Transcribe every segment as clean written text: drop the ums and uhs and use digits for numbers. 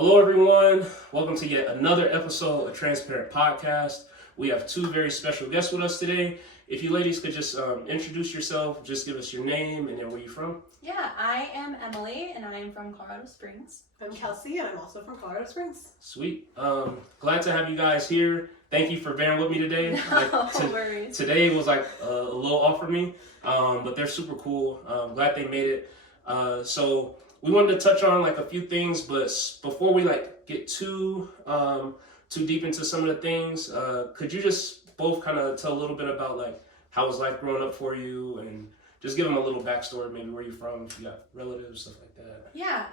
Hello, everyone. Welcome to yet another episode of Transparent Podcast. We have two very special guests with us today. If you ladies could just introduce yourself, just give us your name and then where you're from. Yeah, I am Emily and I am from Colorado Springs. I'm Kelsey and I'm also from Colorado Springs. Sweet. Glad to have you guys here. Thank you for bearing with me today. No worries. Today was like a little off for me, but they're super cool. Glad they made it. So we wanted to touch on like a few things, but before we like get too deep into some of the things, could you just both kind of tell a little bit about like how was life growing up for you, and just give them a little backstory, maybe where you're from, if you got relatives, stuff like that. Yeah.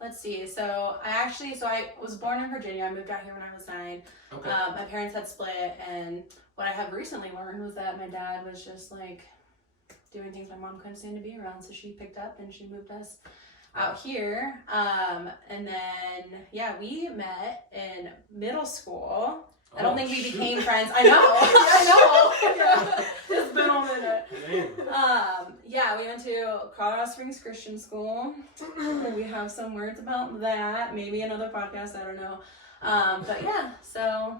Let's see. So I was born in Virginia. I moved out here when I was 9. Okay. My parents had split, and what I have recently learned was that my dad was just like doing things my mom couldn't stand to be around, so she picked up and she moved us out here. And then we met in middle school. I don't think we became friends. I know. Yeah. It's been a minute. We went to Colorado Springs Christian School. We have some words about that. Maybe another podcast. I don't know. But yeah, so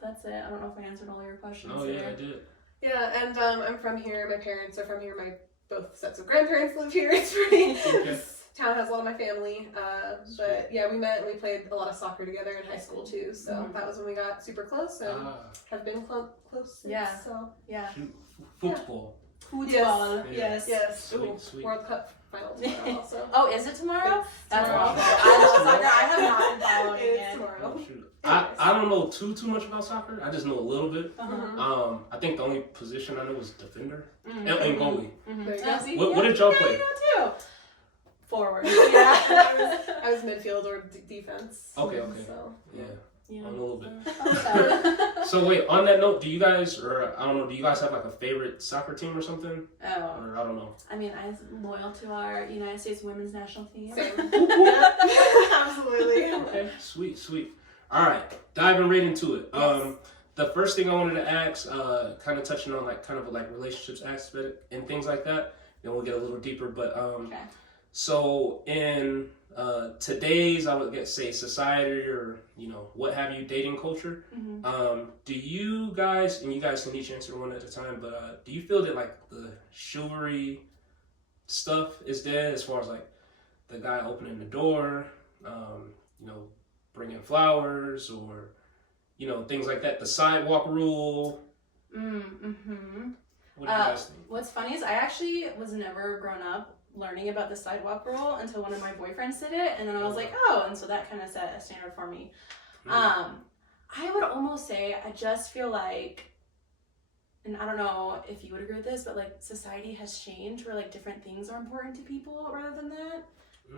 that's it. I don't know if I answered all your questions. Oh yeah, I did. Yeah, and I'm from here. My parents are from here. My both sets of grandparents live here. It's pretty. Okay. This town has a lot of my family. But yeah, we met and we played a lot of soccer together in high school too. So that was when we got super close and have been close since. Yeah. So yeah. Football. Football. Yes. Yes. Sweet. World Cup final tomorrow also. Oh, is it tomorrow? That's tomorrow. awful. I love soccer. I have not been following It's it. tomorrow. Oh, shoot. I don't know too much about soccer. I just know a little bit. I think the only position I know was defender and goalie. What did y'all play? You know too. Forward. Yeah. I was midfield or defense. Okay. So. Yeah. Yeah. A little bit. So wait, on that note, do you guys have like a favorite soccer team or something? Oh. Or I don't know. I mean, I'm loyal to our United States women's national team. Same. Absolutely. Okay, sweet. All right, diving right into it. Yes. The first thing I wanted to ask, kind of touching on like kind of like relationships aspect and things like that. Then we'll get a little deeper. But Okay. So in today's, I would say society or what have you, dating culture. Do you guys, and you guys can each answer one at a time, but do you feel that like the chivalry stuff is dead as far as like the guy opening the door, bringing flowers or things like that, the sidewalk rule? What do you guys think? What's funny is I actually was never grown up learning about the sidewalk rule until one of my boyfriends did it, and then I was like, oh, and so that kind of set a standard for me. I would almost say I just feel like, and I don't know if you would agree with this, but like society has changed where like different things are important to people rather than that.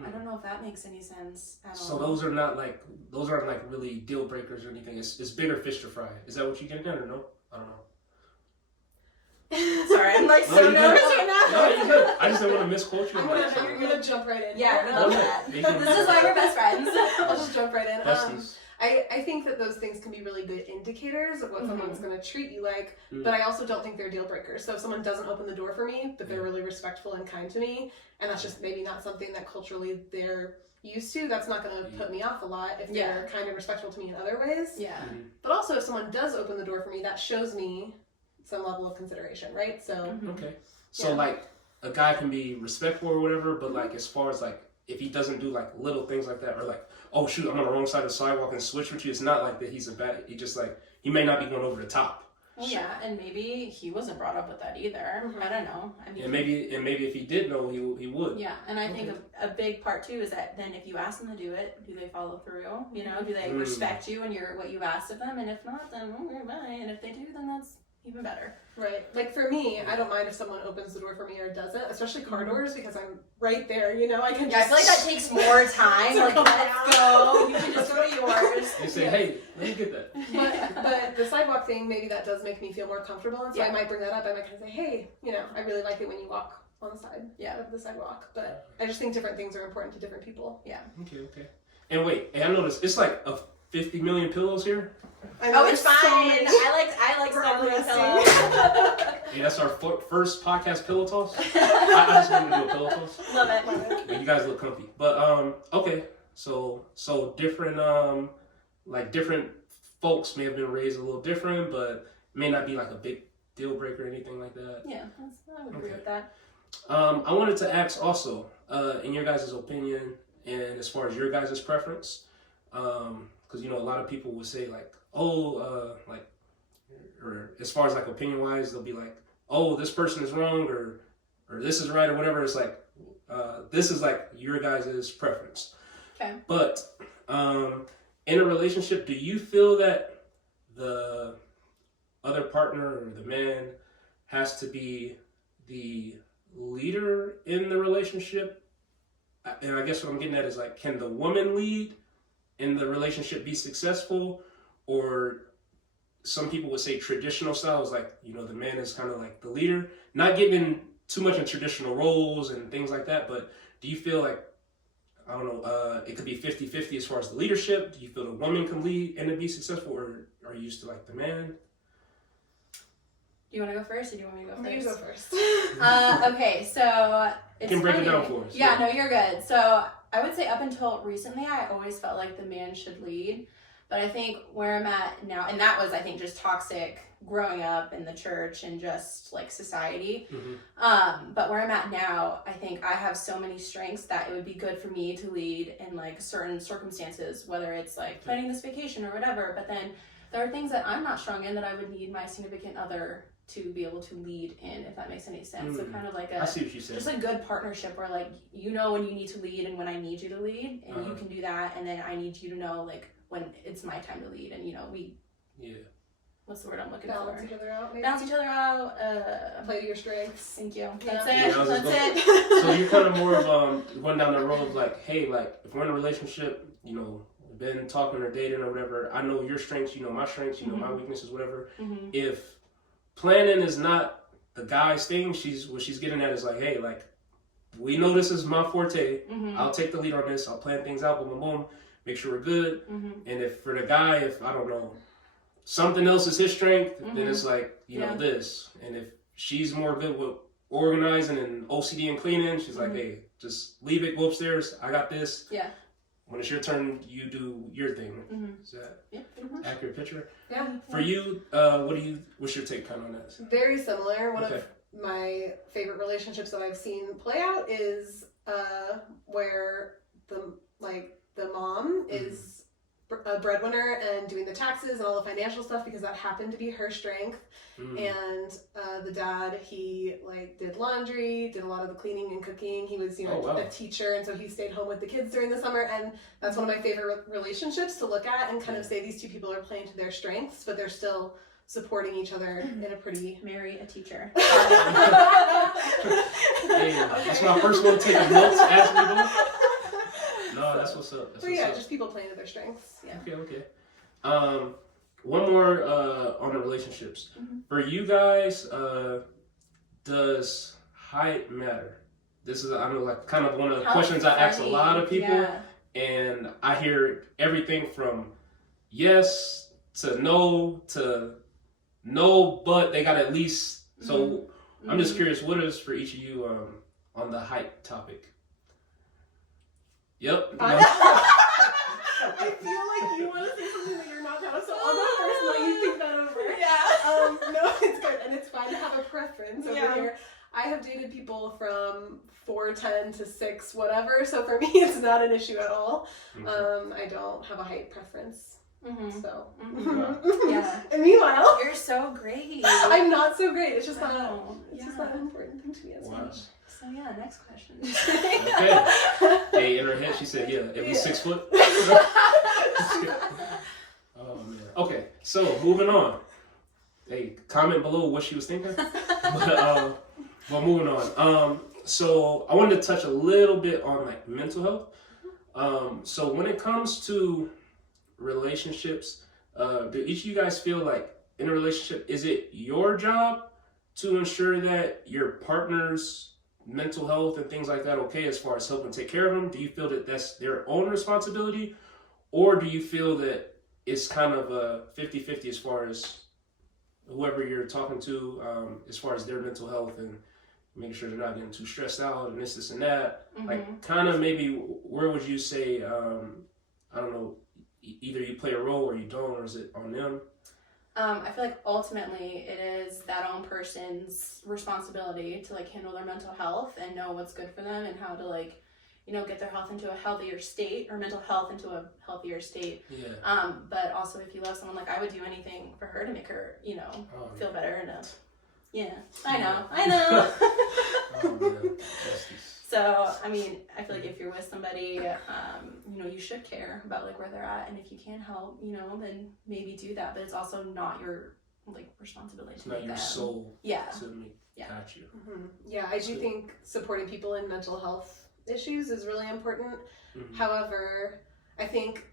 I don't know if that makes any sense at all. So those aren't like really deal breakers or anything. It's bigger fish to fry. Is that what you get at or no? I don't know. Sorry, I'm like so nervous right now. No, you're good. I just didn't want to misquote you. You're gonna jump right in. Yeah, I love that. This is why we're best friends. I'll just jump right in. Besties. I think that those things can be really good indicators of what someone's going to treat you like, but I also don't think they're deal breakers. So if someone doesn't open the door for me, but they're really respectful and kind to me, and that's just maybe not something that culturally they're used to, that's not going to put me off a lot if they're kind and respectful to me in other ways. Yeah. But also if someone does open the door for me, that shows me some level of consideration, right? So okay. So like a guy can be respectful or whatever, but like as far as like if he doesn't do like little things like that, or like, oh shoot, I'm on the wrong side of the sidewalk and switch with you, it's not like that he's a bad, he just like, he may not be going over the top. Well, yeah, and maybe he wasn't brought up with that either. I don't know. I mean, and maybe if he did know, he would. Yeah, and I think a big part too is that then if you ask them to do it, do they follow through? Do they respect you and what you've asked of them? And if not, then bye. And if they do, then that's even better. Right. Like for me, I don't mind if someone opens the door for me or doesn't, especially car doors, because I'm right there, I can just... I feel like that takes more time. Like, let's go. You can just go to yours. They say, hey, let me get that. But the sidewalk thing, maybe that does make me feel more comfortable, and so I might bring that up. I might kind of say, hey, I really like it when you walk on the side of the sidewalk. But I just think different things are important to different people. Yeah. Okay. And wait, I noticed it's like 50 million pillows here. Oh, it's fine. I like snuggling a pillow. Yeah, that's our first podcast pillow toss. I just wanted to do a pillow toss. Love it. But you guys look comfy. But okay, So different like different folks may have been raised a little different, but may not be like a big deal breaker or anything like that. Yeah, I would agree with that. I wanted to ask also, in your guys' opinion, and as far as your guys' preference, because a lot of people would say like, oh, like, or as far as like opinion wise, they'll be like, oh, this person is wrong, or this is right, or whatever. It's like, this is like your guys' preference. Okay. But in a relationship, do you feel that the other partner or the man has to be the leader in the relationship? And I guess what I'm getting at is like, can the woman lead in the relationship be successful? Or some people would say traditional styles, like, the man is kind of like the leader, not getting too much in traditional roles and things like that. But do you feel like, I don't know, it could be 50-50 as far as the leadership? Do you feel the woman can lead and it be successful, or are you used to like the man? Do you want to go first, or do you want me to go first? You go first. Okay, so it's You can break funny. it down for us. Yeah, no, you're good. So I would say up until recently, I always felt like the man should lead. But I think where I'm at now, and that was, I think, just toxic growing up in the church and just like society. Mm-hmm. But where I'm at now, I think I have so many strengths that it would be good for me to lead in like certain circumstances, whether it's like planning this vacation or whatever. But then there are things that I'm not strong in that I would need my significant other to be able to lead in, if that makes any sense. So kind of like I see what you said. just a good partnership where like, when you need to lead and when I need you to lead, and you can do that. And then I need you to know like when it's my time to lead, and we what's the word I'm looking Balance for? each other out, maybe. Balance each other out. Play to your strengths. Thank you. Yeah. That's it. That's it. So you're kind of more of going down the road of like, hey, like if we're in a relationship, we've been talking or dating or whatever, I know your strengths, you know my strengths, you know my weaknesses, whatever. If planning is not the guy's thing, what she's getting at is like, hey, like, we know this is my forte. I'll take the lead on this. I'll plan things out, boom, boom, boom, make sure we're good. And if for the guy, if I don't know, something else is his strength, then it's like, this. And if she's more good with organizing and OCD and cleaning, she's like, hey, just leave it, go upstairs. I got this. Yeah. When it's your turn, you do your thing. Is that accurate picture? Yeah. For you, what's your take kind of on that? Very similar. One of my favorite relationships that I've seen play out is where the mom is a breadwinner and doing the taxes and all the financial stuff because that happened to be her strength. And the dad, he did laundry, did a lot of the cleaning and cooking. He was a teacher, and so he stayed home with the kids during the summer. And that's one of my favorite relationships to look at and kind of say these two people are playing to their strengths, but they're still supporting each other in a pretty... Marry a teacher. Hey, that's my first one taking notes as we go. No, that's what's up. That's what's up. Just people playing to their strengths. Yeah. Okay. One more on the relationships. For you guys, does height matter? This is, I know, like kind of one of the questions I ask a lot of people, and I hear everything from yes to no, but they got at least. So I'm just curious, what is for each of you on the height topic? Yep. I feel like you want to say something that you're not now, so I'll go first and let you think that over. No, it's good, and it's fine to have a preference over here. I have dated people from 4'10" to 6 whatever, so for me it's not an issue at all. I don't have a height preference. So Yeah. And meanwhile, You're so great. I'm not so great. It's just not. It's just not an important thing to me as much. So next question. Okay. Hey, in her head she said, at least 6 foot. Oh man. Okay, so moving on. Hey, comment below what she was thinking. But moving on. So I wanted to touch a little bit on like mental health. So when it comes to relationships, do each of you guys feel like in a relationship, is it your job to ensure that your partner's mental health and things like that okay as far as helping take care of them? Do you feel that that's their own responsibility, or do you feel that it's kind of a 50-50 as far as whoever you're talking to, as far as their mental health and making sure they're not getting too stressed out and this and that. Mm-hmm. Like, kind of maybe where would you say, I don't know, either you play a role or you don't, or is it on them? I feel like ultimately it is that own person's responsibility to like handle their mental health and know what's good for them and how to like, you know, get their health into a healthier state or mental health into a healthier state. Yeah. But also if you love someone, like I would do anything for her to make her, you know, feel better and yeah, I know. Oh, man. So, I mean, I feel like if you're with somebody, you know, you should care about like where they're at, and if you can help, you know, then maybe do that. But it's also not your like responsibility. It's not your soul. Yeah. To make got you. Mm-hmm. Yeah, I do think supporting people in mental health issues is really important. Mm-hmm. However, I think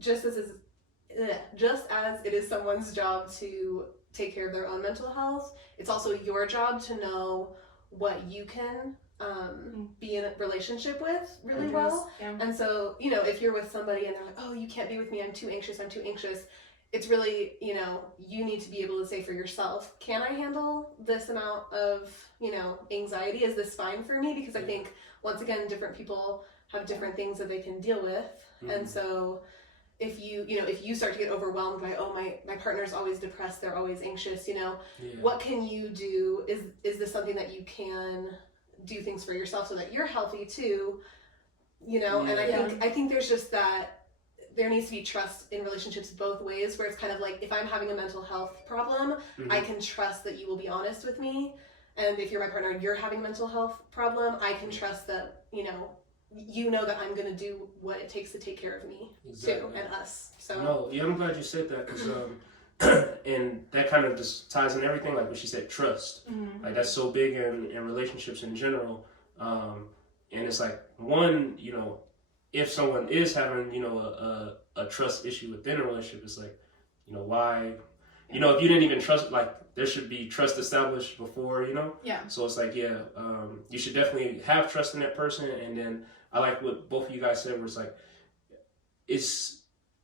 just as it is someone's job to take care of their own mental health, it's also your job to know what you can be in a relationship with really well. Yeah. And so, you know, if you're with somebody and they're like, oh, you can't be with me, I'm too anxious, it's really, you know, you need to be able to say for yourself, can I handle this amount of, you know, anxiety? Is this fine for me? Because I think, once again, different people have different things that they can deal with. Mm-hmm. And so if you start to get overwhelmed by, oh, my partner's always depressed, they're always anxious, you know, what can you do? Is this something that you can do things for yourself so that you're healthy too, you know? And I think there's just that there needs to be trust in relationships both ways, where it's kind of like, if I'm having a mental health problem, mm-hmm. I can trust that you will be honest with me. And if you're my partner and you're having a mental health problem, I can trust that, you know that I'm going to do what it takes to take care of me too, and us. So no, yeah, I'm glad you said that, because and that kind of just ties in everything, like what she said, trust. Mm-hmm. Like, that's so big in relationships in general. And it's like, one, you know, if someone is having, you know, a trust issue within a relationship, it's like, you know, why, you know, if you didn't even trust, like, there should be trust established before, you know? Yeah. So it's like, you should definitely have trust in that person. And then I like what both of you guys said, where it's like,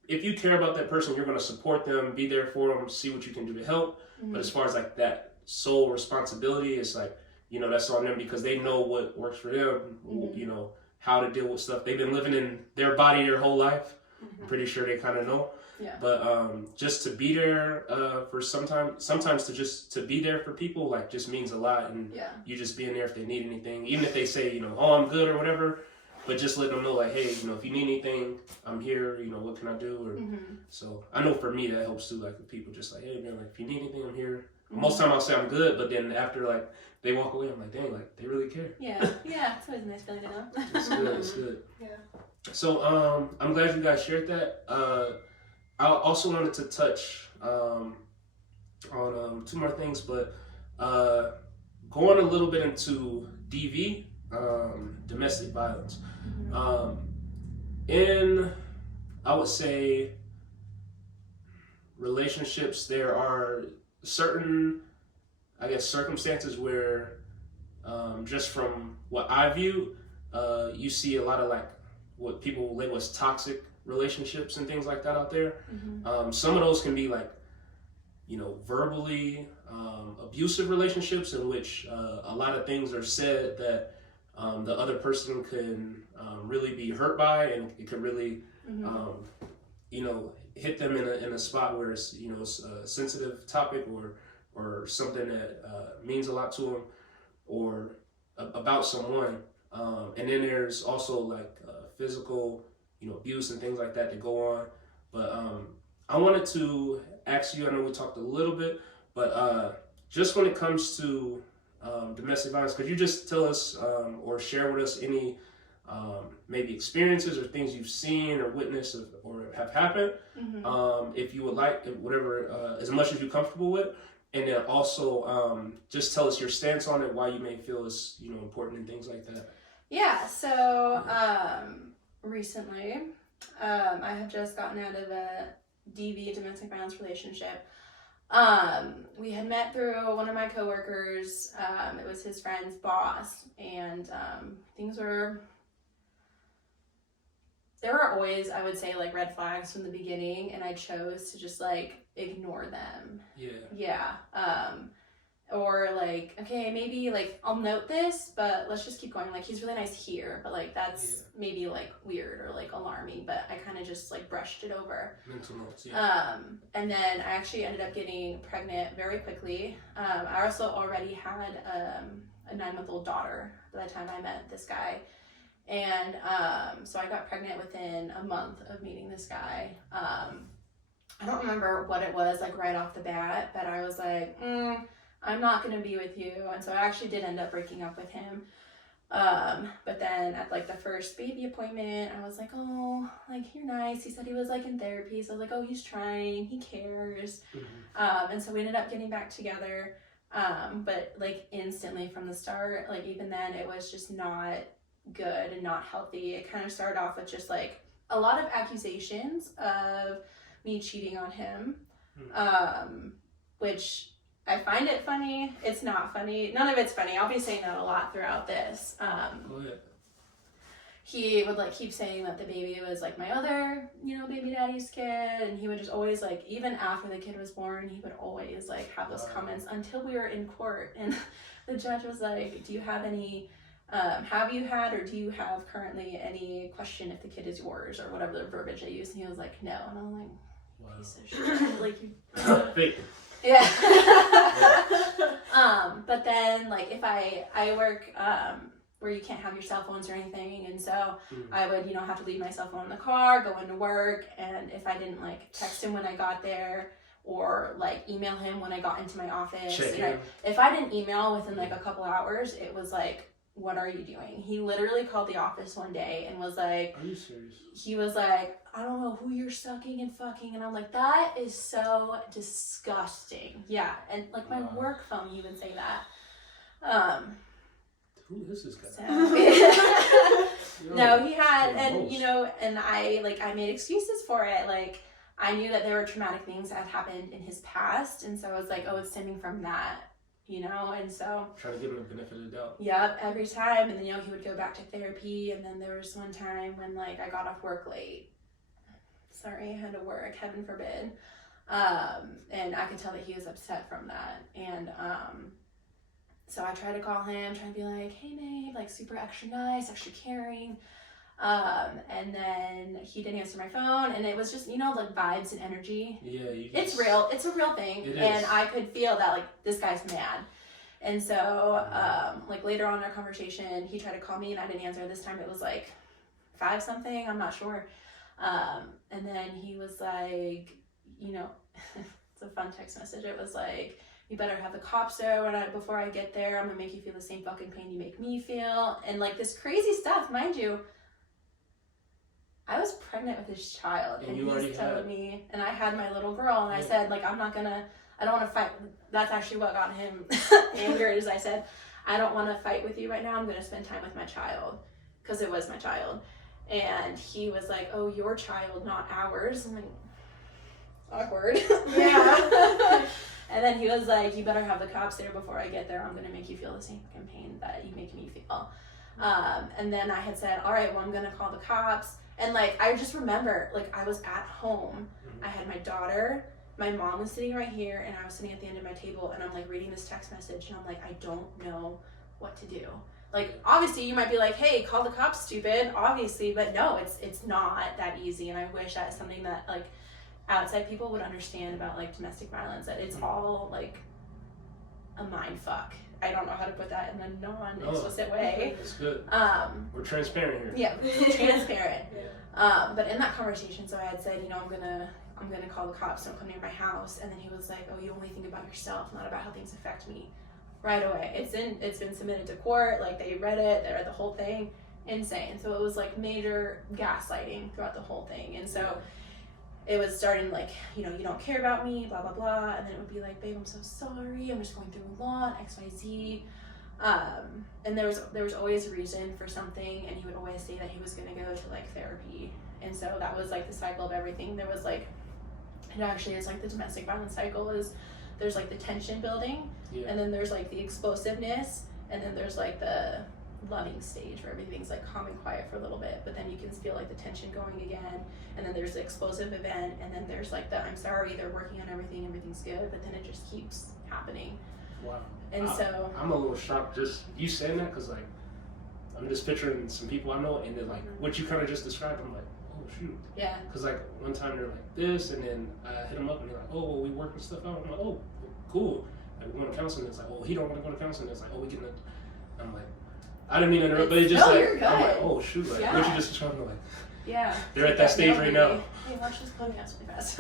if you care about that person, you're going to support them, be there for them, see what you can do to help. Mm-hmm. But as far as like that sole responsibility, it's like, you know, that's on them, because they know what works for them, mm-hmm. you know, how to deal with stuff. They've been living in their body their whole life. Mm-hmm. I'm pretty sure they kind of know. Yeah. But just to be there for sometimes to be there for people, like, just means a lot. And you just being there if they need anything, even if they say, you know, oh, I'm good or whatever, but just let them know, like, hey, you know, if you need anything, I'm here, you know, what can I do? Or mm-hmm. So I know for me that helps too, like, with people just like, hey man, like, if you need anything, I'm here. Mm-hmm. Most of the time I'll say I'm good, but then after, like, they walk away, I'm like, dang, like, they really care. Yeah, it's always a nice feeling to know. It's good. Yeah. So I'm glad you guys shared that. I also wanted to touch on two more things, but going a little bit into DV, domestic violence. In, I would say, relationships, there are certain, I guess, circumstances where, just from what I view, you see a lot of, like, what people label as toxic relationships and things like that out there. Mm-hmm. Some of those can be, like, you know, verbally abusive relationships, in which a lot of things are said that the other person can really be hurt by, and it could really, mm-hmm. You know, hit them in a spot where it's, you know, it's a sensitive topic, or something that means a lot to them, or about someone. And then there's also, like, physical, you know, abuse and things like that go on. But I wanted to ask you, I know we talked a little bit, but just when it comes to domestic violence, could you just tell us or share with us any maybe experiences or things you've seen or witnessed or have happened, mm-hmm. If you would like, whatever, as much as you're comfortable with, and then also just tell us your stance on it, why you may feel it's, you know, important and things like that. Yeah, so recently I have just gotten out of a DV, domestic violence relationship. We had met through one of my coworkers. It was his friend's boss, and things were, there were always, I would say, like, red flags from the beginning, and I chose to just, like, ignore them. Yeah. or like, okay, maybe like I'll note this, but let's just keep going. Like, he's really nice here, but like that's maybe like weird or like alarming, but I kind of just like brushed it over. Mental notes, and then I actually ended up getting pregnant very quickly. I also already had a 9-month-old daughter by the time I met this guy. And so I got pregnant within a month of meeting this guy. I don't remember what it was like right off the bat, but I was like, I'm not gonna be with you. And so I actually did end up breaking up with him. But then at like the first baby appointment, I was like, oh, like, you're nice. He said he was like in therapy. So I was like, oh, he's trying, he cares. And so we ended up getting back together. But like instantly from the start, like even then it was just not good and not healthy. It kind of started off with just like a lot of accusations of me cheating on him, which I find it funny. It's not funny. None of it's funny. I'll be saying that a lot throughout this. He would like keep saying that the baby was like my other, you know, baby daddy's kid, and he would just always like, even after the kid was born, he would always like have those comments until we were in court, and the judge was like, do you have any have you had or do you have currently any question if the kid is yours, or whatever the verbiage they used, and he was like, no. And I'm like, piece of shit. Like, you yeah. But then like if I work where you can't have your cell phones or anything, and so I would, you know, have to leave my cell phone in the car, go into work, and if I didn't like text him when I got there or like email him when I got into my office, if I didn't email within like a couple hours, it was like, what are you doing? He literally called the office one day and was like, are you serious? He was like, I don't know who you're sucking and fucking. And I'm like, that is so disgusting. Yeah. And like my work phone, he would say that. Who is this guy? So, no, he had, and you know, and I made excuses for it. Like, I knew that there were traumatic things that had happened in his past. And so I was like, oh, it's stemming from that. You know, and so trying to give him the benefit of the doubt. Yep, every time. And then, you know, he would go back to therapy, and then there was one time when like I got off work late. Sorry, I had to work, heaven forbid. And I could tell that he was upset from that. And so I tried to call him, trying to be like, hey babe, like super extra nice, extra caring. And then he didn't answer my phone, and it was just, you know, like vibes and energy. Yeah, it's real. It's a real thing. And I could feel that like this guy's mad. And so like later on in our conversation, he tried to call me and I didn't answer. This time it was like 5 something, I'm not sure. And then he was like, you know, it's a fun text message. It was like, you better have the cops there before I get there. I'm gonna make you feel the same fucking pain you make me feel. And like this crazy stuff, mind you. I was pregnant with his child, and he's telling me, and I had my little girl, and I said, like, I don't want to fight. That's actually what got him angered, is I said, I don't want to fight with you right now. I'm going to spend time with my child, because it was my child. And he was like, oh, your child, not ours. I'm like, awkward. Yeah. And then he was like, you better have the cops there before I get there. I'm going to make you feel the same fucking pain that you make me feel. And then I had said, all right, well, I'm going to call the cops. And like, I just remember, like, I was at home, I had my daughter, my mom was sitting right here, and I was sitting at the end of my table, and I'm like reading this text message, and I'm like, I don't know what to do. Like, obviously you might be like, hey, call the cops, stupid, obviously, but no, it's not that easy. And I wish that's something that like outside people would understand about like domestic violence, that it's all like a mind fuck. I don't know how to put that in a non-explicit way. That's good. We're transparent here. Yeah, transparent. But in that conversation, so I had said, you know, I'm gonna call the cops. Don't come near my house. And then he was like, oh, you only think about yourself, not about how things affect me. Right away. It's been submitted to court. Like, they read it. They read the whole thing. Insane. So it was like major gaslighting throughout the whole thing. And so it was starting like, you know, you don't care about me, blah, blah, blah. And then it would be like, babe, I'm so sorry. I'm just going through a lot, X, Y, Z. And there was always a reason for something. And he would always say that he was going to go to like therapy. And so that was like the cycle of everything. There was like, it actually is like the domestic violence cycle is there's like the tension building. Yeah. And then there's like the explosiveness. And then there's like the loving stage where everything's like calm and quiet for a little bit, but then you can feel like the tension going again, and then there's the explosive event, and then there's like the I'm sorry, they're working on everything, everything's good, but then it just keeps happening. Wow. And so I'm a little shocked just you saying that, because like I'm just picturing some people I know, and then like what you kind of just described, I'm like, oh shoot. yeah. Because like one time they're like this, and then I hit them up and they're like, oh, well, we working stuff out. I'm like, oh, cool. Like, we're going to counseling. It's like, oh, he don't want to go to counseling. It's like, oh, we can. I'm like, I didn't mean to interrupt, but it's just no, like, you're good. I'm like, oh shoot, like Yeah. what you just described, I'm like, Yeah. they're at that stage right now. Hey, watch this podcast really fast.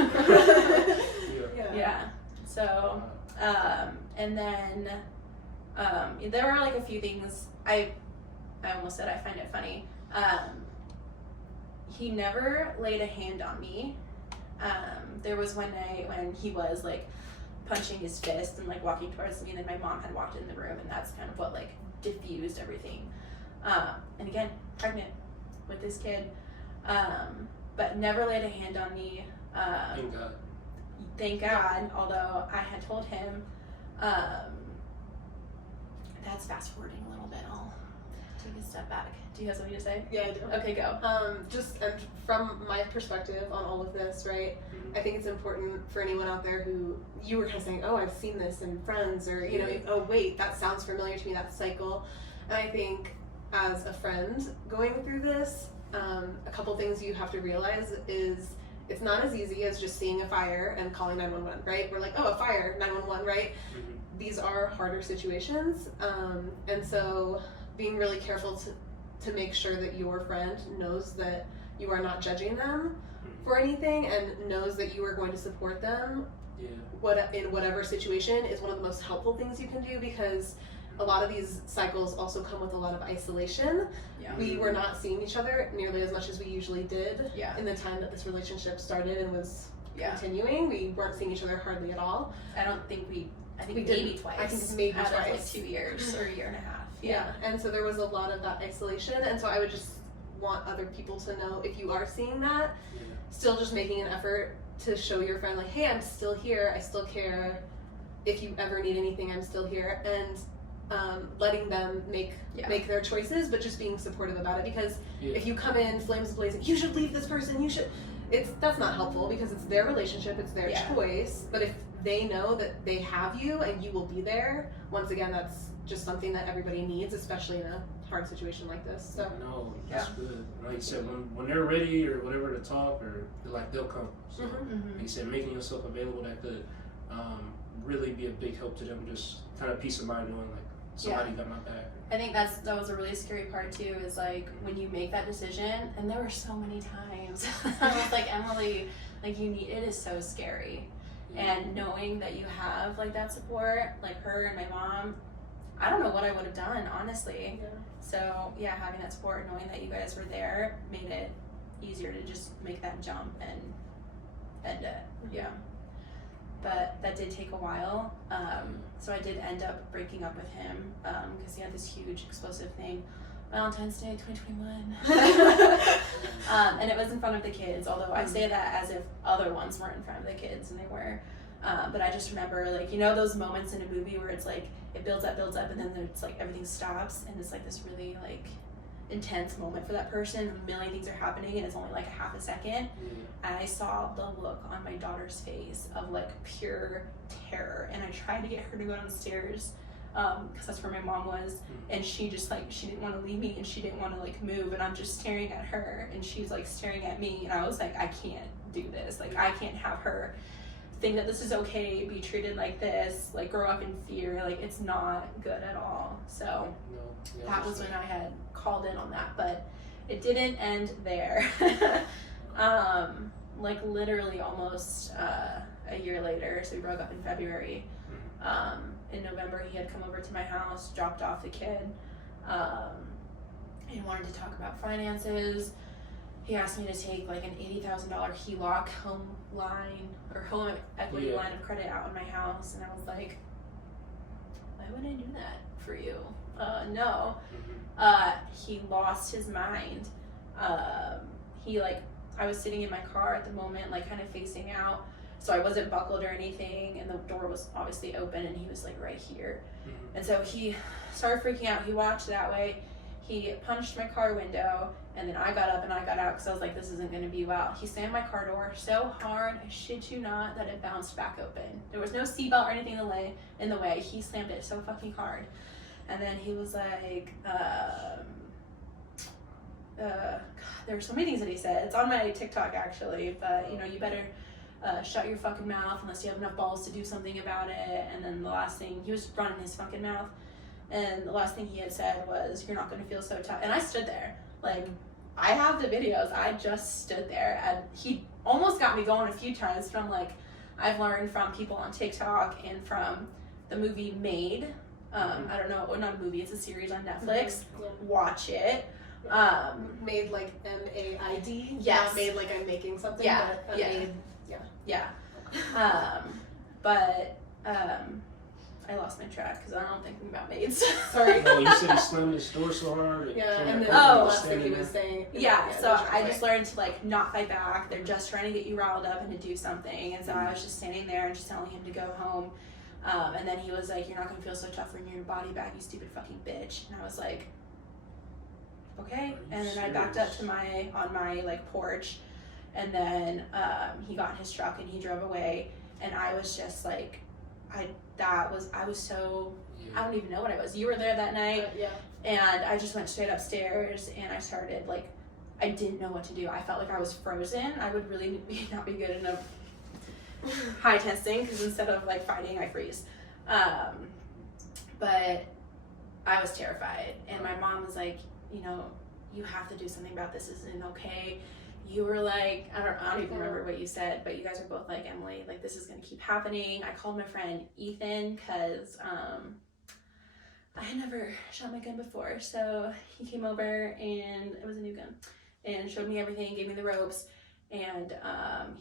Yeah. Yeah. So, and then there were like a few things I almost said I find it funny. He never laid a hand on me. There was one night when he was like punching his fist and like walking towards me, and then my mom had walked in the room, and that's kind of what like diffused everything. And again, pregnant with this kid, but never laid a hand on me. Thank God. Thank God, although I had told him, that's fast forwarding a little bit. I'll take a step back. Do you have something to say? Yeah, I do. Okay, go. Just and from my perspective on all of this, right? Mm-hmm. I think it's important for anyone out there who you were kind of saying, oh, I've seen this in friends, or you know, oh wait, that sounds familiar to me. That cycle. And I think as a friend going through this, a couple things you have to realize is it's not as easy as just seeing a fire and calling 911, right? We're like, oh, a fire, 911, right? Mm-hmm. These are harder situations, and so being really careful to make sure that your friend knows that you are not judging them for anything, and knows that you are going to support them in whatever situation is one of the most helpful things you can do, because a lot of these cycles also come with a lot of isolation. Yeah. We were not seeing each other nearly as much as we usually did Yeah. in the time that this relationship started and was Yeah. continuing. We weren't seeing each other hardly at all. I don't think I think We maybe didn't. twice. I think maybe out of like twice. 2 years or a year and a half. Yeah, and so there was a lot of that isolation, and so I would just want other people to know, if you are seeing that, still just making an effort to show your friend, like, hey, I'm still here, I still care, if you ever need anything, I'm still here, and letting them make their choices, but just being supportive about it, because if you come in flames blazing, you should leave this person, that's not helpful, because it's their relationship, it's their choice. But if they know that they have you and you will be there, once again, that's just something that everybody needs, especially in a hard situation like this. So no, that's good. Like you said, when they're ready or whatever to talk, or they'll come. So like you said, making yourself available, that could really be a big help to them. Just kind of peace of mind knowing like somebody got my back. I think that was a really scary part too, is like when you make that decision, and there were so many times I was like, Emily, like it is so scary. And knowing that you have like that support, like her and my mom, I don't know what I would have done, honestly. So having that support and knowing that you guys were there made it easier to just make that jump and end it. But that did take a while. So I did end up breaking up with him because he had this huge explosive thing. Valentine's Day 2021. And it was in front of the kids, although I say that as if other ones weren't in front of the kids, and they were. But I just remember, like, you know those moments in a movie where it's like it builds up, and then it's like everything stops, and it's like this really like intense moment for that person. A million things are happening, and it's only like a half a second. And I saw the look on my daughter's face of like pure terror, and I tried to get her to go downstairs because that's where my mom was, and she just like, she didn't want to leave me, and she didn't want to like move, and I'm just staring at her, and she's like staring at me, and I was like, I can't do this, like I can't have her think that this is okay, be treated like this, like grow up in fear, like it's not good at all. So that was when I had called in on that, but it didn't end there. Like literally almost a year later, so we broke up in February. In November, he had come over to my house, dropped off the kid, and wanted to talk about finances. He asked me to take like an $80,000 HELOC home equity line of credit out in my house, and I was like, why would I do that for you? No. He lost his mind. I was sitting in my car at the moment, like kind of facing out, so I wasn't buckled or anything, and the door was obviously open, and he was like right here. And so he started freaking out. He walked that way, He punched my car window, and then I got up and I got out because I was like, this isn't going to be well. He slammed my car door so hard, I shit you not, that it bounced back open. There was no seatbelt or anything in the way. He slammed it so fucking hard. And then he was like, God, there were so many things that he said. It's on my TikTok actually, but you know, you better shut your fucking mouth unless you have enough balls to do something about it. And then the last thing, he was running his fucking mouth. And the last thing he had said was, you're not going to feel so tough. And I stood there. Like, I have the videos. I just stood there. And he almost got me going a few times from, like, I've learned from people on TikTok and from the movie Made. I don't know, well, not a movie, it's a series on Netflix. Yeah. Watch it. Made like MAID. Yes. Not made like I'm making something. Yeah. But Yeah. Made. Yeah. But I lost my track because I don't think about maids. Sorry. No, you said he slammed his door so hard. Yeah, came and back then open, the was last thing he standing was there. saying. Yeah, so I just just learned to like not fight back. They're just trying to get you riled up and to do something. And so I was just standing there and just telling him to go home. And then he was like, you're not gonna feel so tough when you're your body back, you stupid fucking bitch. And I was like, okay. And then I backed up to on my like porch, and then he got in his truck and he drove away. And I was just like, I was so, I don't even know what I was. You were there that night. Yeah. And I just went straight upstairs and I started like, I didn't know what to do. I felt like I was frozen. I would really not be good in a high tense thing because instead of like fighting, I freeze. But I was terrified. And my mom was like, you know, you have to do something about this. This isn't okay. You were like, I don't even remember what you said, but you guys are both like, Emily, like this is gonna keep happening. I called my friend Ethan because I had never shot my gun before, so he came over and it was a new gun and showed me everything, gave me the ropes, and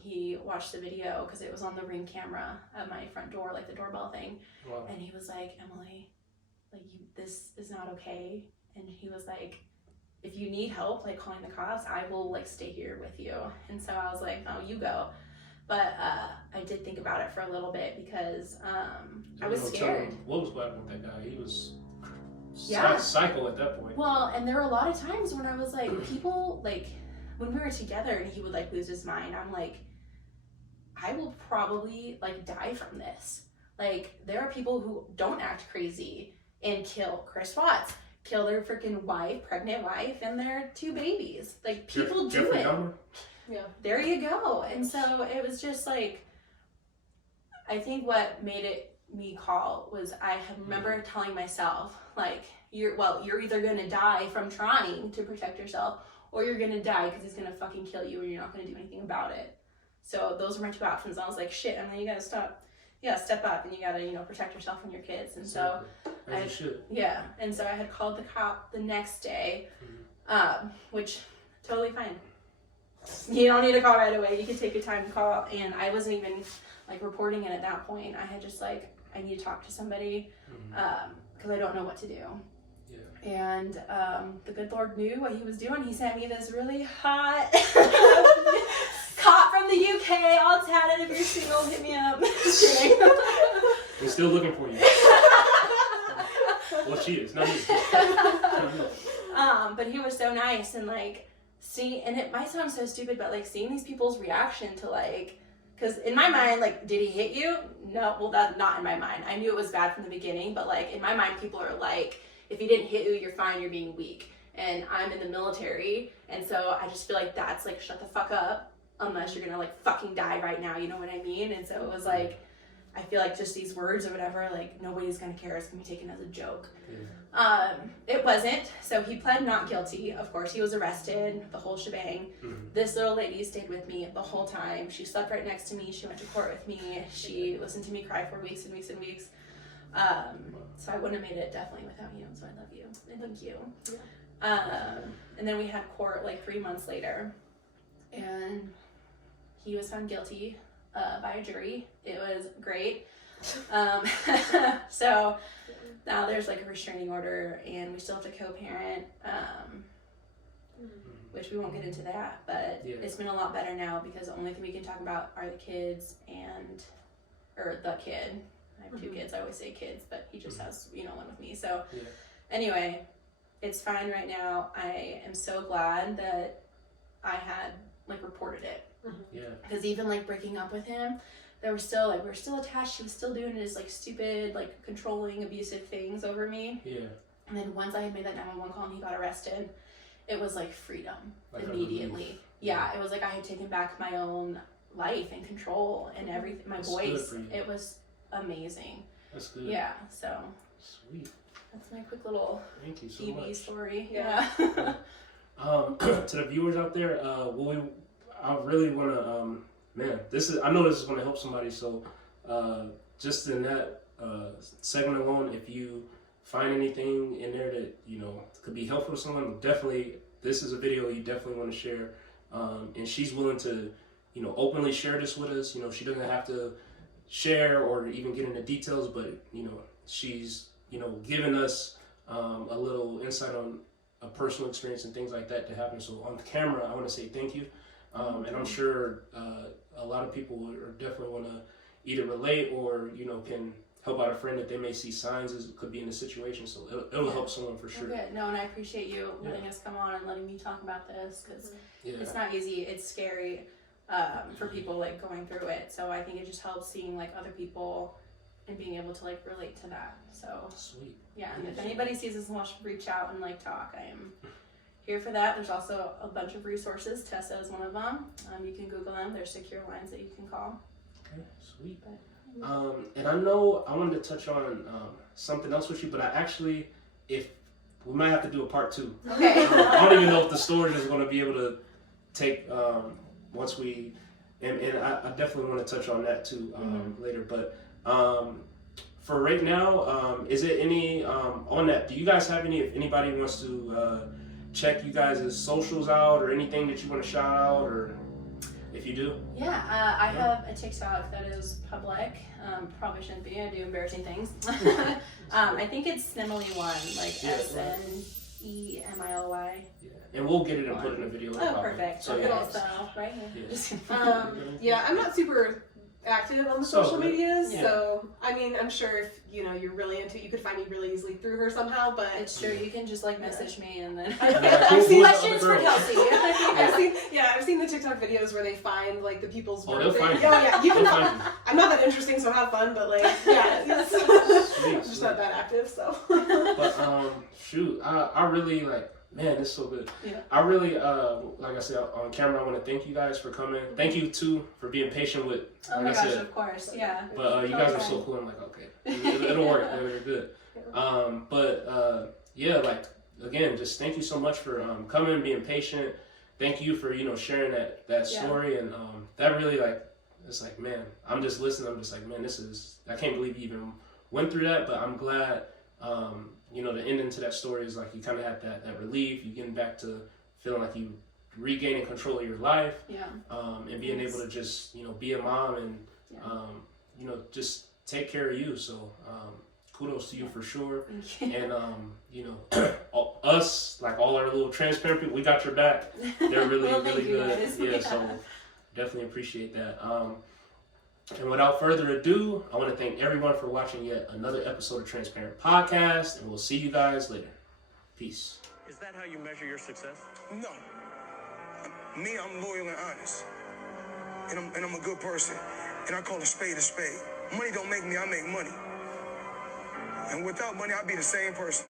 he watched the video because it was on the Ring camera at my front door, like the doorbell thing. Wow. And he was like, Emily, like this is not okay. And he was like, if you need help, like calling the cops, I will like stay here with you. And so I was like, oh, you go. But I did think about it for a little bit because I was scared. What was going on with that guy? He was Yeah. psycho at that point. Well, and there were a lot of times when I was like, people like, when we were together and he would like lose his mind, I'm like, I will probably like die from this. Like, there are people who don't act crazy and kill Chris Watts, kill their freaking wife, pregnant wife, and their 2 babies. Like, people do Jeffrey it. Dahmer? Yeah. There you go. And so it was just like, I think what made it me call was I remember telling myself, like, you're either gonna die from trying to protect yourself, or you're gonna die because he's gonna fucking kill you and you're not gonna do anything about it. So those were my 2 options. I was like, shit, Emily, you gotta step up and you gotta, you know, protect yourself and your kids. And so As you should. Yeah, and so I had called the cop the next day, which totally fine. You don't need to call right away. You can take your time to call. And I wasn't even like reporting it at that point. I had just like, I need to talk to somebody because I don't know what to do. Yeah. And the good Lord knew what he was doing. He sent me this really hot cop from the UK, all tatted. If you're single, hit me up. Just kidding. We're still looking for you. Well, she is, not me. But he was so nice, and like, and it might sound so stupid, but like seeing these people's reaction to like, because in my mind, like, did he hit you? No, well, that's not in my mind. I knew it was bad from the beginning, but like in my mind, people are like, if he didn't hit you, you're fine, you're being weak. And I'm in the military, and so I just feel like that's like, shut the fuck up, unless you're gonna like fucking die right now, you know what I mean? And so it was like, I feel like just these words or whatever, like nobody's gonna care, it's gonna be taken as a joke. Yeah. It wasn't, so he pled not guilty. Of course, he was arrested, the whole shebang. This little lady stayed with me the whole time. She slept right next to me, she went to court with me, she listened to me cry for weeks and weeks and weeks. So I wouldn't have made it definitely without you, so I love you, and thank you. Yeah. And then we had court like 3 months later, and he was found guilty by a jury. It was great. So now there's like a restraining order, and we still have to co-parent, which we won't get into that, but it's been a lot better now because the only thing we can talk about are the kids or the kid. I have 2 kids. I always say kids, but he just has, one with me. So anyway, it's fine right now. I am so glad that I had like reported it. Yeah. Because even like breaking up with him, there were still like, we're still attached. He was still doing his like stupid, like controlling, abusive things over me. Yeah. And then once I had made that 911 call and he got arrested, it was like freedom Like immediately. Yeah, it was like I had taken back my own life and control and everything. My That's voice, good for you. it was amazing. That's good. Yeah, so Sweet. that's my quick little Thank you so TV much. story. Yeah. Yeah. To the viewers out there, I really want to, man, I know this is going to help somebody. So, just in that segment alone, if you find anything in there that could be helpful to someone, definitely, this is a video you definitely want to share. And she's willing to, openly share this with us. She doesn't have to share or even get into details, but she's given us a little insight on a personal experience and things like that to happen. So on the camera, I want to say thank you. And I'm sure a lot of people are definitely want to either relate or can help out a friend that they may see signs as could be in the situation. So it'll help someone for sure. Good. No, and I appreciate you letting us come on and letting me talk about this because it's not easy. It's scary for people like going through it. So I think it just helps seeing like other people and being able to like relate to that. So Sweet. Yeah, and if anybody sees this and wants to reach out and like talk, I am here for that. There's also a bunch of resources. Tessa is one of them. You can Google them. There's secure lines that you can call. Okay, sweet. And I know I wanted to touch on something else with you, but if we might have to do a part 2. Okay. I don't even know if the storage is going to be able to take once we, and I definitely want to touch on that too later. But for right now, is it any on that? Do you guys have any? If anybody wants to check you guys' socials out or anything that you want to shout out, or if you do? Yeah, I have a TikTok that is public. Probably shouldn't be. I do embarrassing things. I think it's Emily1, like SNEMILY. Yeah, and we'll get it and put it in a video. Oh, perfect. So, Okay, yeah. so right here. Yeah, I'm not super active on the social medias, Yeah. so I mean, I'm sure if you're really into it, you could find me really easily through her somehow. But It's true. You can just like message me and then I've seen questions for Kelsey. I've seen the TikTok videos where they find like the people's Oh, they'll find you. yeah, you can. They'll find you. I'm not that interesting, so have fun. But like, yeah, Sweet, I'm just not that active. So. But shoot, I really man, it's so good. Yeah. I really like I said on camera, I want to thank you guys for coming. Thank you too for being patient with. Oh like my I gosh, said, of course, yeah. but you guys are so cool. I'm like, okay, it'll work. It'll be good. Yeah, like again, just thank you so much for coming, being patient. Thank you for sharing that story, and that really it's like, man, I'm just listening. I'm just like, man, I can't believe you even went through that, but I'm glad. The ending to that story is like you kind of had that relief. You getting back to feeling like you regaining control of your life, and being able to just be a mom and just take care of you. So kudos to you for sure. And us, like all our little transparent people, we got your back. They're really Well, really thank you good. guys. Yeah, so definitely appreciate that. And without further ado, I want to thank everyone for watching yet another episode of Transparent Podcast, and we'll see you guys later. Peace. Is that how you measure your success? No. Me, I'm loyal and honest. And I'm a good person. And I call a spade a spade. Money don't make me, I make money. And without money, I'd be the same person.